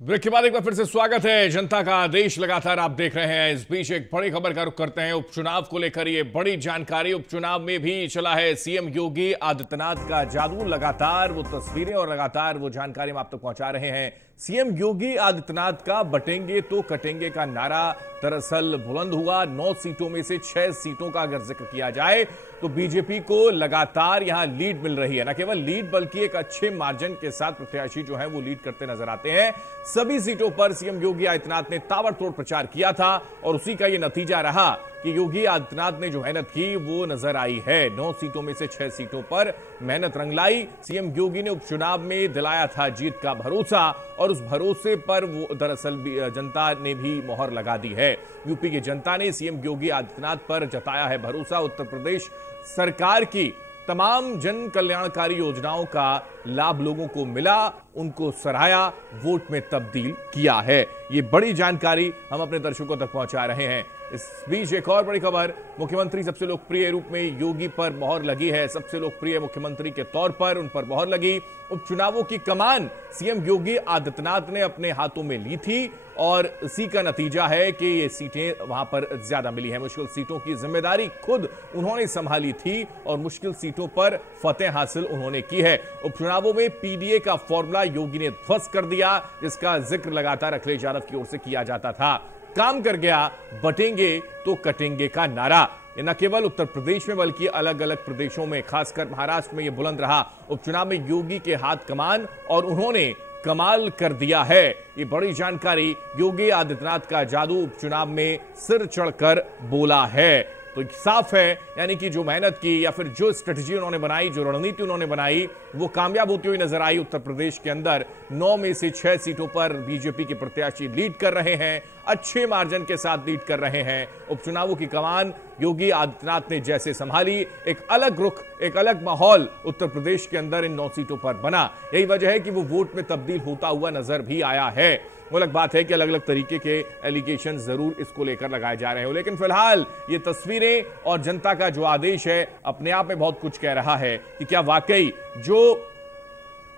Break के बाद एक बार फिर से स्वागत है। जनता का आदेश लगातार आप देख रहे हैं। इस बीच एक बड़ी खबर का रुख करते हैं। उपचुनाव को लेकर ये बड़ी जानकारी। उपचुनाव में भी चला है सीएम योगी आदित्यनाथ का जादू। लगातार वो तस्वीरें और लगातार वो जानकारी हम आप तक पहुंचा रहे हैं। सीएम योगी आदित्यनाथ का बटेंगे तो कटेंगे का नारा दरअसल बुलंद हुआ। 9 सीटों में से 6 सीटों का अगर जिक्र किया जाए तो बीजेपी को लगातार यहां लीड मिल रही है। न केवल लीड बल्कि एक अच्छे मार्जिन के साथ प्रत्याशी जो है वो लीड करते नजर आते हैं। सभी सीटों पर सीएम योगी आदित्यनाथ ने ताबड़तोड़ प्रचार किया था और उसी का यह नतीजा रहा कि योगी आदित्यनाथ ने जो मेहनत की वो नजर आई है। 9 सीटों में से 6 सीटों पर मेहनत रंग लाई। सीएम योगी ने उपचुनाव में दिलाया था जीत का भरोसा और उस भरोसे पर वो दरअसल जनता ने भी मोहर लगा दी है। यूपी की जनता ने सीएम योगी आदित्यनाथ पर जताया है भरोसा। उत्तर प्रदेश सरकार की तमाम जन कल्याणकारी योजनाओं का लाभ लोगों को मिला, उनको सराहा, वोट में तब्दील किया है। ये बड़ी जानकारी हम अपने दर्शकों तक पहुंचा रहे हैं। इस बीच एक और बड़ी खबर। मुख्यमंत्री सबसे लोकप्रिय रूप में योगी पर मोहर लगी है। सबसे लोकप्रिय मुख्यमंत्री के तौर पर उन पर मोहर लगी। उपचुनावों की कमान सीएम योगी आदित्यनाथ ने अपने हाथों में ली थी और इसी का नतीजा है कि ये सीटें वहां पर ज्यादा मिली हैं। मुश्किल सीटों की जिम्मेदारी खुद उन्होंने संभाली थी और मुश्किल सीटों पर फतेह हासिल उन्होंने की है। उपचुनावों में पीडीए का फॉर्मूला योगी ने ध्वस्त कर दिया, जिसका जिक्र लगातार अखिलेश यादव की ओर से किया जाता था। काम कर गया बटेंगे तो कटेंगे का नारा। ये न केवल उत्तर प्रदेश में बल्कि अलग अलग प्रदेशों में, खासकर महाराष्ट्र में यह बुलंद रहा। उपचुनाव में योगी के हाथ कमान और उन्होंने कमाल कर दिया है। ये बड़ी जानकारी। योगी आदित्यनाथ का जादू उपचुनाव में सिर चढ़कर बोला है। तो साफ है यानी कि जो मेहनत की या फिर जो स्ट्रेटजी उन्होंने बनाई, जो रणनीति उन्होंने बनाई, वो कामयाब होती हुई नजर आई। उत्तर प्रदेश के अंदर 9 में से 6 सीटों पर बीजेपी के प्रत्याशी लीड कर रहे हैं, अच्छे मार्जिन के साथ लीड कर रहे हैं। उपचुनावों की कमान योगी आदित्यनाथ ने जैसे संभाली, एक अलग रुख, एक अलग माहौल उत्तर प्रदेश के अंदर इन 9 सीटों पर बना। यही वजह है कि वो वोट में तब्दील होता हुआ नजर भी आया है। वो अलग बात है कि अलग अलग तरीके के एलिगेशन जरूर इसको लेकर लगाए जा रहे हो, लेकिन फिलहाल ये तस्वीरें और जनता का जो आदेश है अपने आप में बहुत कुछ कह रहा है कि क्या वाकई जो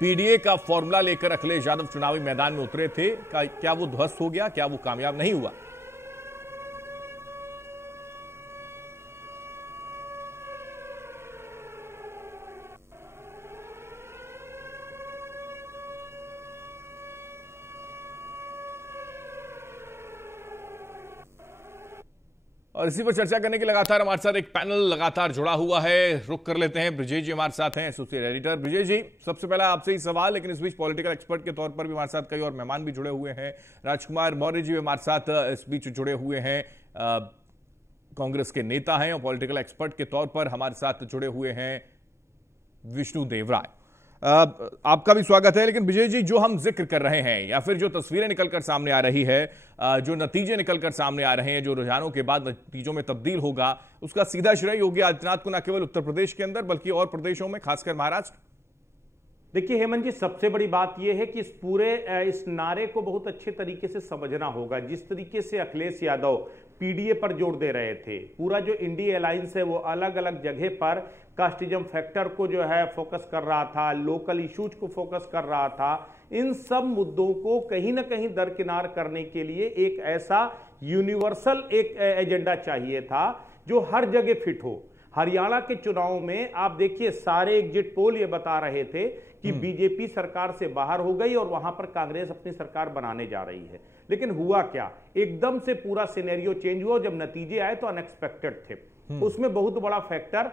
पीडीए का फॉर्मूला लेकर अखिलेश यादव चुनावी मैदान में उतरे थे, क्या वो ध्वस्त हो गया, क्या वो कामयाब नहीं हुआ। और इसी पर चर्चा करने के लगातार हमारे साथ एक पैनल लगातार जुड़ा हुआ है। रुक कर लेते हैं। ब्रिजेश जी हमारे साथ हैं, एसोसिएट एडिटर। ब्रिजेश जी, सबसे पहला आपसे ही सवाल, लेकिन इस बीच पॉलिटिकल एक्सपर्ट के तौर पर भी हमारे साथ कई और मेहमान भी जुड़े हुए हैं। राजकुमार मौर्य जी भी हमारे साथ इस बीच जुड़े हुए हैं, कांग्रेस के नेता हैं, और पॉलिटिकल एक्सपर्ट के तौर पर हमारे साथ जुड़े हुए हैं विष्णु देवराय। आपका भी स्वागत है। लेकिन विजय जी, जो हम जिक्र कर रहे हैं या फिर जो तस्वीरें निकलकर सामने आ रही है, जो नतीजे निकलकर सामने आ रहे हैं, जो रुझानों के बाद नतीजों में तब्दील होगा, उसका सीधा श्रेय योगी आदित्यनाथ को न केवल उत्तर प्रदेश के अंदर बल्कि और प्रदेशों में, खासकर महाराष्ट्र। देखिए हेमंत जी, सबसे बड़ी बात यह है कि इस नारे को बहुत अच्छे तरीके से समझना होगा। जिस तरीके से अखिलेश यादव पीडीए पर जोर दे रहे थे, पूरा जो इंडिया अलायंस है वो अलग अलग जगह पर कास्टिज्म फैक्टर को जो है फोकस कर रहा था, लोकल इश्यूज को फोकस कर रहा था। इन सब मुद्दों को कहीं ना कहीं दरकिनार करने के लिए एक ऐसा यूनिवर्सल एक एजेंडा चाहिए था जो हर जगह फिट हो। हरियाणा के चुनाव में आप देखिए, सारे एग्जिट पोल ये बता रहे थे कि बीजेपी सरकार से बाहर हो गई और वहां पर कांग्रेस अपनी सरकार बनाने जा रही है। लेकिन हुआ क्या, एकदम से पूरा सिनेरियो चेंज हुआ। जब नतीजे आए तो अनएक्सपेक्टेड थे। उसमें बहुत बड़ा फैक्टर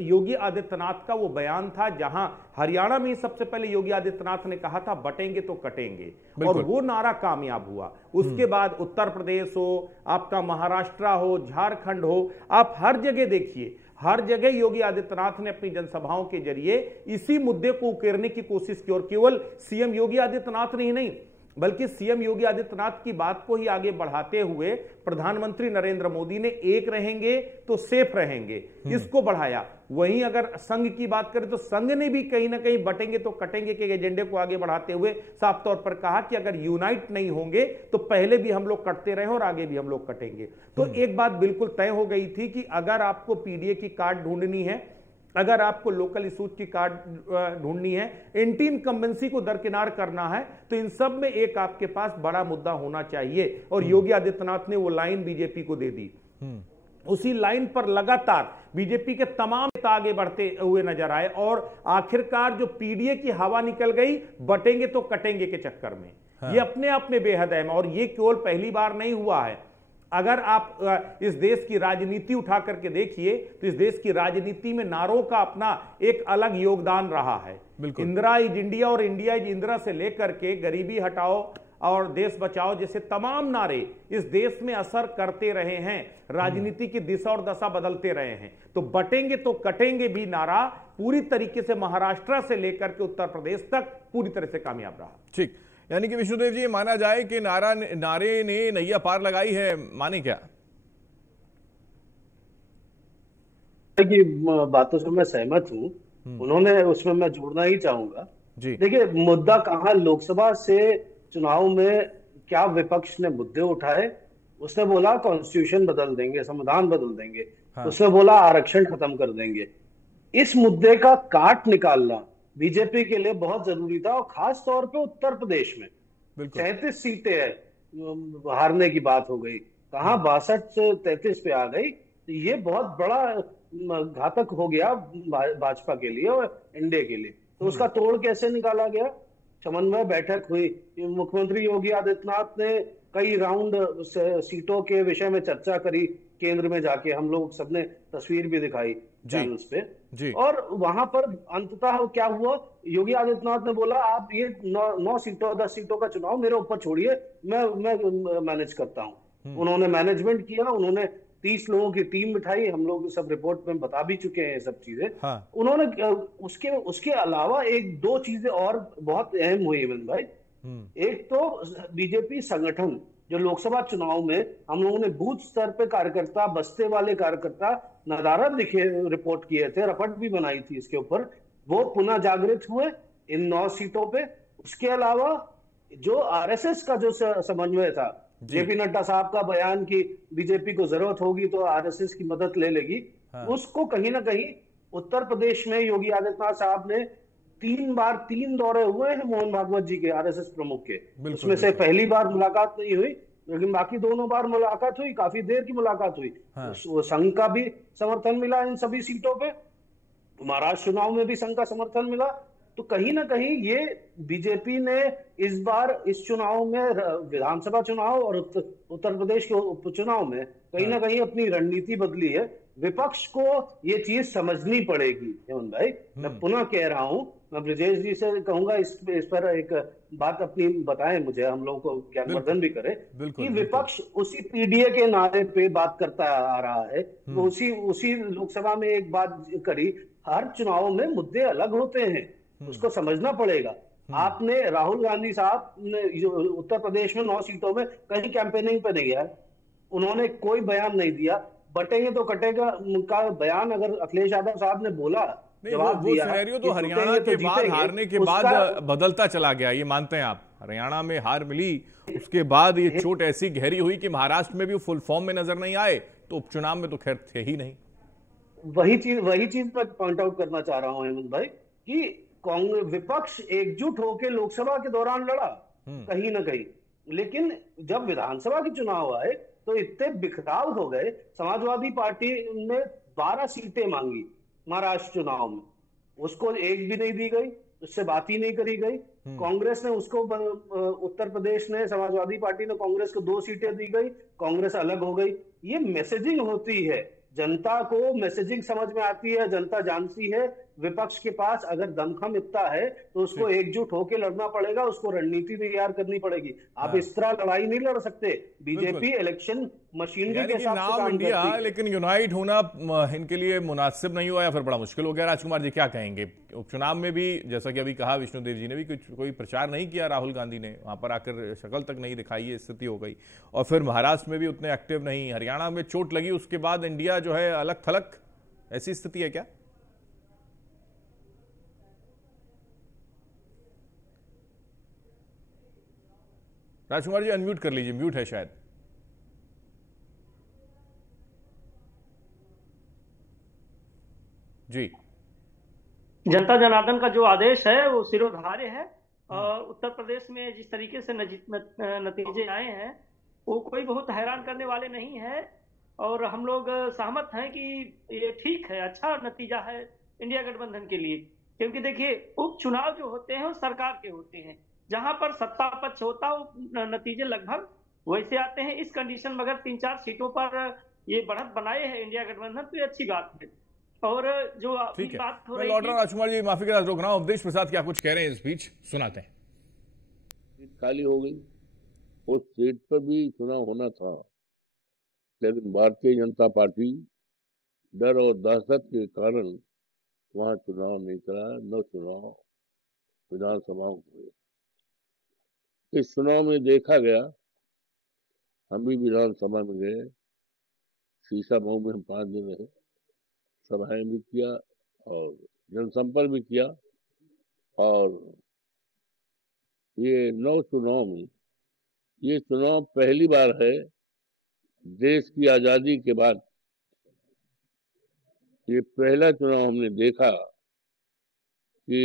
योगी आदित्यनाथ का वो बयान था, जहां हरियाणा में सबसे पहले योगी आदित्यनाथ ने कहा था बटेंगे तो कटेंगे, और वो नारा कामयाब हुआ। उसके बाद उत्तर प्रदेश हो, आपका महाराष्ट्र हो, झारखंड हो, आप हर जगह देखिए, हर जगह योगी आदित्यनाथ ने अपनी जनसभाओं के जरिए इसी मुद्दे को उकेरने की कोशिश की। और केवल सीएम योगी आदित्यनाथ ने ही नहीं, बल्कि सीएम योगी आदित्यनाथ की बात को ही आगे बढ़ाते हुए प्रधानमंत्री नरेंद्र मोदी ने एक रहेंगे तो सेफ रहेंगे, इसको बढ़ाया। वहीं अगर संघ की बात करें तो संघ ने भी कहीं ना कहीं बटेंगे तो कटेंगे के एजेंडे को आगे बढ़ाते हुए साफ तौर पर कहा कि अगर यूनाइट नहीं होंगे तो पहले भी हम लोग कटते रहे और आगे भी हम लोग कटेंगे। तो एक बात बिल्कुल तय हो गई थी कि अगर आपको पीडीए की कार्ड ढूंढनी है अगर आपको लोकल इशूज की कार्ड ढूंढनी है, एंटी इनकम्बेंसी को दरकिनार करना है, तो इन सब में एक आपके पास बड़ा मुद्दा होना चाहिए। और योगी आदित्यनाथ ने वो लाइन बीजेपी को दे दी। उसी लाइन पर लगातार बीजेपी के तमाम नेता आगे बढ़ते हुए नजर आए और आखिरकार जो पीडीए की हवा निकल गई बटेंगे तो कटेंगे के चक्कर में। ये अपने आप में बेहद अहम, और ये केवल पहली बार नहीं हुआ है। अगर आप इस देश की राजनीति उठा करके देखिए तो इस देश की राजनीति में नारों का अपना एक अलग योगदान रहा है। इंदिरा इज इंडिया और इंडिया इज इंदिरा से लेकर के गरीबी हटाओ और देश बचाओ जैसे तमाम नारे इस देश में असर करते रहे हैं, राजनीति की दिशा और दशा बदलते रहे हैं। तो बटेंगे तो कटेंगे भी नारा पूरी तरीके से महाराष्ट्र से लेकर के उत्तर प्रदेश तक पूरी तरह से कामयाब रहा। ठीक, यानी कि विष्णुदेव जी, माना जाए कि नारे ने नैया पार लगाई है, माने क्या? की बातों से मैं सहमत हूँ, उन्होंने उसमें मैं जोड़ना ही चाहूंगा। देखिए, मुद्दा कहाँ, लोकसभा से चुनाव में क्या विपक्ष ने मुद्दे उठाए। उसने बोला कॉन्स्टिट्यूशन बदल देंगे, संविधान बदल देंगे। उसने बोला आरक्षण खत्म कर देंगे। इस मुद्दे का काट निकालना बीजेपी के लिए बहुत जरूरी था, और खास तौर पे उत्तर प्रदेश में 37 सीटें है, हारने की बात हो गई, कहाँ 62 से 33 पे आ गई। तो ये बहुत बड़ा घातक हो गया भाजपा के लिए और एनडीए के लिए। तो उसका तोड़ कैसे निकाला गया? समन्वय बैठक हुई, मुख्यमंत्री योगी आदित्यनाथ ने कई राउंड सीटों के विषय में चर्चा करी, केंद्र में जाके हम लोग सबने तस्वीर भी दिखाई चैनल्स पे। और वहां पर अंततः क्या हुआ, योगी आदित्यनाथ ने बोला आप ये 9 सीटों 10 सीटों का चुनाव मेरे ऊपर छोड़िए, मैं मैनेज करता हूं। उन्होंने मैनेजमेंट किया, उन्होंने 30 लोगों की टीम बिठाई, हम लोग सब रिपोर्ट में बता भी चुके हैं ये सब चीजें। उन्होंने उसके अलावा एक दो चीजें और बहुत अहम हुई हेमंत भाई। एक तो बीजेपी संगठन, जो लोकसभा चुनाव में हम लोगों ने बूथ स्तर पे कार्यकर्ता, बस्ते वाले कार्यकर्ता नदारद दिखे, रिपोर्ट किए थे, रपट भी बनाई थी इसके ऊपर, वो पुनः जागृत हुए इन 9 सीटों पे। उसके अलावा जो आरएसएस का जो समन्वय था, जेपी नड्डा साहब का बयान कि बीजेपी को जरूरत होगी तो आरएसएस की मदद ले लेगी, उसको कहीं ना कहीं उत्तर प्रदेश में योगी आदित्यनाथ साहब ने 3 बार 3 दौरे हुए हैं मोहन भागवत जी के, आरएसएस प्रमुख के। उसमें से पहली बार मुलाकात नहीं हुई, लेकिन बाकी दोनों बार मुलाकात हुई, काफी देर की मुलाकात हुई। संघ का भी समर्थन मिला इन सभी सीटों पे, महाराष्ट्र चुनाव में भी संघ का समर्थन मिला। तो कहीं ना कहीं ये बीजेपी ने इस बार इस चुनाव में, विधानसभा चुनाव और उत्तर प्रदेश के उपचुनाव में कहीं ना कहीं अपनी रणनीति बदली है। विपक्ष को ये चीज समझनी पड़ेगी हेमंत भाई। मैं पुनः कह रहा हूं, मैं ब्रजेश जी से कहूंगा इस पर एक बात अपनी बताएं मुझे, हम लोगों को ज्ञानवर्धन भी करे कि विपक्ष उसी पीडीए के नारे पे बात करता आ रहा है। तो उसी लोकसभा में एक बात करी, हर चुनाव में मुद्दे अलग होते हैं, उसको समझना पड़ेगा। आपने राहुल गांधी साहब ने उत्तर प्रदेश में 9 सीटों में कहीं कैंपेनिंग पे नहीं है, उन्होंने कोई बयान नहीं दिया। बटेंगे तो कटेगा का बयान अगर अखिलेश यादव साहब ने बोला, जवाब दिया, सिनेरियो तो हरियाणा के बाद हारने के बाद बदलता चला गया, ये मानते हैं आप? हरियाणा में हार मिली, उसके बाद ये चोट ऐसी गहरी हुई कि महाराष्ट्र में भी फुल फॉर्म में नजर नहीं आए, तो उपचुनाव में तो खैर थे ही नहीं। वही चीज मैं पॉइंट आउट करना चाह रहा हूं हेमंत भाई कि कांग्रेस विपक्ष एकजुट होकर लोकसभा के दौरान लड़ा कहीं ना कहीं, लेकिन जब विधानसभा के चुनाव आए तो इतने बिखराव हो गए। समाजवादी पार्टी ने 12 सीटें मांगी महाराष्ट्र चुनाव में, उसको एक भी नहीं दी गई, उससे बात ही नहीं करी गई। कांग्रेस ने उसको, उत्तर प्रदेश ने समाजवादी पार्टी ने कांग्रेस को 2 सीटें दी गई, कांग्रेस अलग हो गई। ये मैसेजिंग होती है, जनता को मैसेजिंग समझ में आती है, जनता जानती है विपक्ष के पास अगर दमखम इतना है तो उसको एकजुट होकर लड़ना पड़ेगा, उसको रणनीति तैयार करनी पड़ेगी। आप इस तरह लड़ाई नहीं लड़ सकते। बीजेपी इलेक्शन मशीनरी के हिसाब से काम इंडिया, लेकिन यूनाइट होना इनके लिए मुनासिब नहीं हुआ या फिर बड़ा मुश्किल हो गया। राजकुमार जी क्या कहेंगे? उपचुनाव में भी जैसा कि अभी कहा विष्णुदेव जी ने भी कोई प्रचार नहीं किया, राहुल गांधी ने वहां पर आकर शक्ल तक नहीं दिखाई, ये स्थिति हो गई। और फिर महाराष्ट्र में भी उतने एक्टिव नहीं, हरियाणा में चोट लगी, उसके बाद इंडिया जो है अलग थलग, ऐसी स्थिति है क्या? राजकुमार जी अनम्यूट कर लीजिए, म्यूट है शायद। जी जनता जनार्दन का जो आदेश है वो सिरोधार्य है। और उत्तर प्रदेश में जिस तरीके से नतीजे आए हैं वो कोई बहुत हैरान करने वाले नहीं है, और हम लोग सहमत हैं कि ये ठीक है, अच्छा नतीजा है इंडिया गठबंधन के लिए। क्योंकि देखिए, उपचुनाव जो होते हैं वो सरकार के होते हैं, जहां पर सत्ता पक्ष होता है वो नतीजे लगभग वैसे आते हैं। इस कंडीशन में अगर 3-4 सीटों पर ये बढ़त बनाए है इंडिया गठबंधन तो ये अच्छी बात है। और जो बात हो रही है, राजकुमार जी माफी के साथ रोक रहा हूं, अवधेश प्रसाद क्या कुछ कह रहे हैं इस बीच, सुनाते हैं। सीट खाली हो गई, उस सीट पर भी चुनाव होना था, लेकिन भारतीय जनता पार्टी डर और दहशत के कारण वहां चुनाव नहीं कराया, न चुनाव विधानसभाओं हुए। इस चुनाव में देखा गया, हम भी विधानसभा में गए, शीशा मऊ में हम 5 दिन रहे, सभाएं भी किया और जनसंपर्क भी किया। और ये 9 चुनाव में ये चुनाव पहली बार है देश की आजादी के बाद, ये पहला चुनाव हमने देखा कि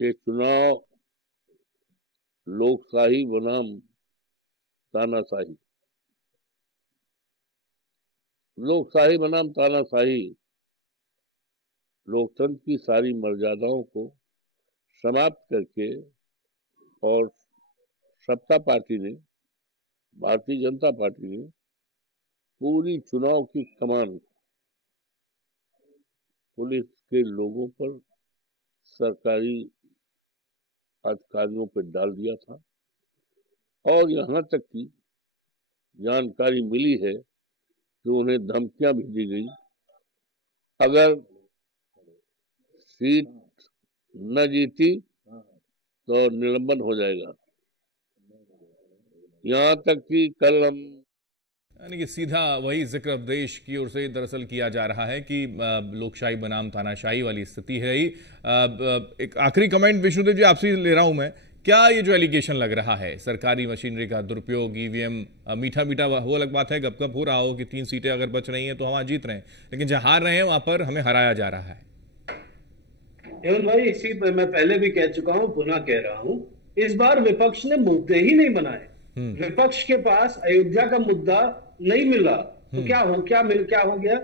ये चुनाव लोकशाही बनाम तानाशाही, लोकशाही बनाम तानाशाही, लोकतंत्र की सारी मर्यादाओं को समाप्त करके और सत्ता पार्टी ने, भारतीय जनता पार्टी ने पूरी चुनाव की कमान पुलिस के लोगों पर, सरकारी अधिकारियों पर डाल दिया था। और यहाँ तक की जानकारी मिली है कि उन्हें धमकियां भी दी गई, अगर सीट न जीती तो निलंबन हो जाएगा। यहाँ तक कि कल हम, यानी कि सीधा वही जिक्र अवधेश की ओर से दरअसल किया जा रहा है कि लोकशाही बनाम तानाशाही वाली स्थिति है ही। एक आखिरी कमेंट विष्णुदेव जी आपसे ले रहा हूं मैं, क्या ये जो एलिगेशन लग रहा है सरकारी मशीनरी का दुरुपयोग, ईवीएम, मीठा मीठा वो अलग बात है, गपगप हो रहा हो कि 3 सीटें अगर बच रही हैं तो हम जीत रहे हैं, लेकिन जहां हार रहे हैं वहां पर हमें हराया जा रहा है। एवं भाई, इसी पर मैं पहले भी कह चुका हूं, पुनः कह रहा हूं, इस बार विपक्ष ने मुद्दे ही नहीं बनाए। विपक्ष के पास अयोध्या का मुद्दा नहीं मिला तो क्या हो गया?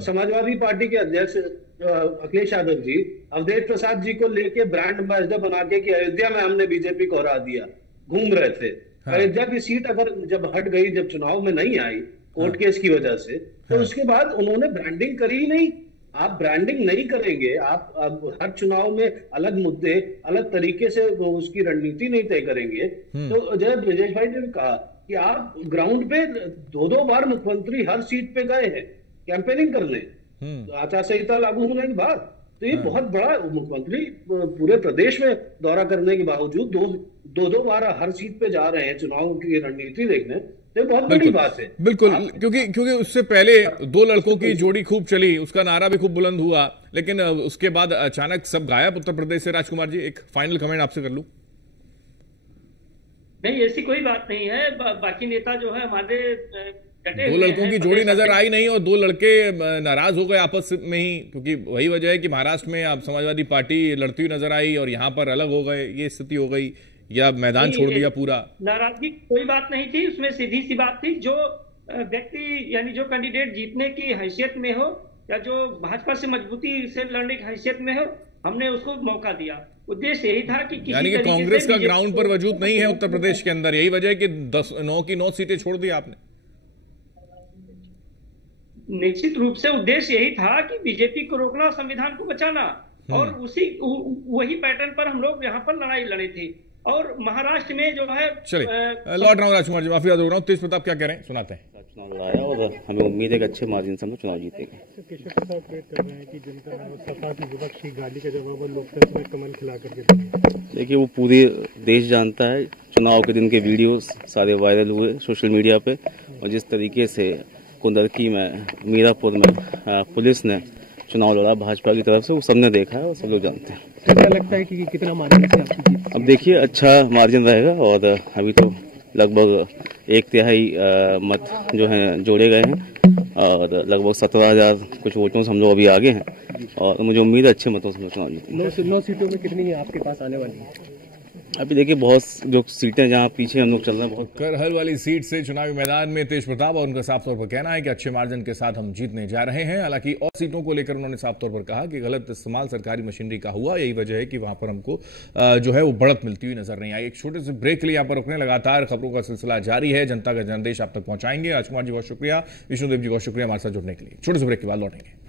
समाजवादी पार्टी के अध्यक्ष अखिलेश यादव जी अवधेश प्रसाद जी को लेके ब्रांड एम्बेसडर बना के कि अयोध्या में हमने बीजेपी को हरा दिया, घूम रहे थे। अयोध्या की सीट अगर जब हट गई, जब चुनाव में नहीं आई कोर्ट केस की वजह से, तो उसके बाद उन्होंने ब्रांडिंग करी ही नहीं। आप ब्रांडिंग नहीं करेंगे, आप हर चुनाव में अलग मुद्दे, अलग तरीके से उसकी रणनीति नहीं तय करेंगे। तो जब ब्रजेश भाई ने कहा कि आप ग्राउंड पे 2-2 बार मुख्यमंत्री हर सीट पे गए हैं कैंपेनिंग करने, तो आचार संहिता लागू होने के बाद, तो ये बहुत बड़ा, मुख्यमंत्री पूरे प्रदेश में दौरा करने के बावजूद 2-2 बार हर सीट पे जा रहे हैं चुनाव की रणनीति देखने, तो बहुत बड़ी बात है। बिल्कुल, क्योंकि उससे पहले 2 लड़कों की जोड़ी खूब चली, उसका नारा भी खूब बुलंद हुआ, लेकिन उसके बाद अचानक सब गायब उत्तर प्रदेश से। राजकुमार जी, एक फाइनल कमेंट आपसे कर लूं। नहीं, ऐसी कोई बात नहीं है। बाकी नेता जो है हमारे 2 लड़कों की जोड़ी नजर आई नहीं और 2 लड़के नाराज हो गए आपस में ही, क्योंकि वही वजह है कि महाराष्ट्र में आप समाजवादी पार्टी लड़ती हुई नजर आई और यहाँ पर अलग हो गए, ये स्थिति हो गई, या मैदान छोड़ दिया पूरा। नाराजगी कोई बात नहीं थी उसमें, सीधी सी बात थी, जो व्यक्ति यानी जो कैंडिडेट जीतने की हैसियत में हो या जो भाजपा से मजबूती से लड़ने की हैसियत में हो, हमने उसको मौका दिया। उद्देश्य यही था कि यानी कि कांग्रेस का ग्राउंड पर वजूद नहीं है उत्तर प्रदेश के अंदर, यही वजह है कि 9 की 9 सीटें छोड़ दी आपने। निश्चित रूप से उद्देश्य यही था कि बीजेपी को रोकना, संविधान को बचाना, और वही पैटर्न पर हम लोग यहाँ पर लड़ाई लड़े थे। और महाराष्ट्र में जो है, चलिए लौट रहा हूँ राजकुमार जी, माफी याद हो रहा हूँ। तेज प्रताप क्या कह रहे हैं, सुनाते हैं। चुनाव लड़ाया और हमें उम्मीद है कि अच्छे मार्जिन से हम चुनाव जीतेंगे। केशव साहब ट्वीट कर रहे हैं कि जनता सपा की विपक्ष की गाली का जवाब लोकतंत्र में कमल खिला करके। देखिए, वो पूरे देश जानता है, चुनाव के दिन के वीडियो सारे वायरल हुए सोशल मीडिया पे, और जिस तरीके से कुंदरकी में, मीरापुर में पुलिस ने चुनाव लड़ा भाजपा की तरफ से, वो सबने देखा है और सब लोग जानते हैं। क्या लगता है कि कितना मार्जिन से आपकी जीत? अब देखिए, अच्छा मार्जिन रहेगा, और अभी तो लगभग 1/3 मत जो है जोड़े गए हैं, और लगभग 17,000 कुछ वोटों से हम लोग अभी आगे हैं और मुझे उम्मीद है अच्छे मतों से हम लोग चुनाव जीतेंगे। 9 सीटों में कितनी है आपके पास आने वाली है? अभी देखिए बहुत जो सीटें जहाँ पीछे हम लोग चल रहे हैं बहुत। करहल वाली सीट से चुनावी मैदान में तेज प्रताप और उनका साफ तौर पर कहना है कि अच्छे मार्जिन के साथ हम जीतने जा रहे हैं। हालांकि और सीटों को लेकर उन्होंने साफ तौर पर कहा कि गलत इस्तेमाल सरकारी मशीनरी का हुआ, यही वजह है कि वहां पर हमको जो है वो बढ़त मिलती हुई नजर नहीं आई। एक छोटे से ब्रेक के लिए यहाँ पर रुकने, लगातार खबरों का सिलसिला जारी है, जनता का जनादेश आप तक पहुंचाएंगे। राजकुमार जी बहुत शुक्रिया, विष्णुदेव जी बहुत शुक्रिया हमारे साथ जुड़ने के लिए। छोटे से ब्रेक के बाद लौटेंगे।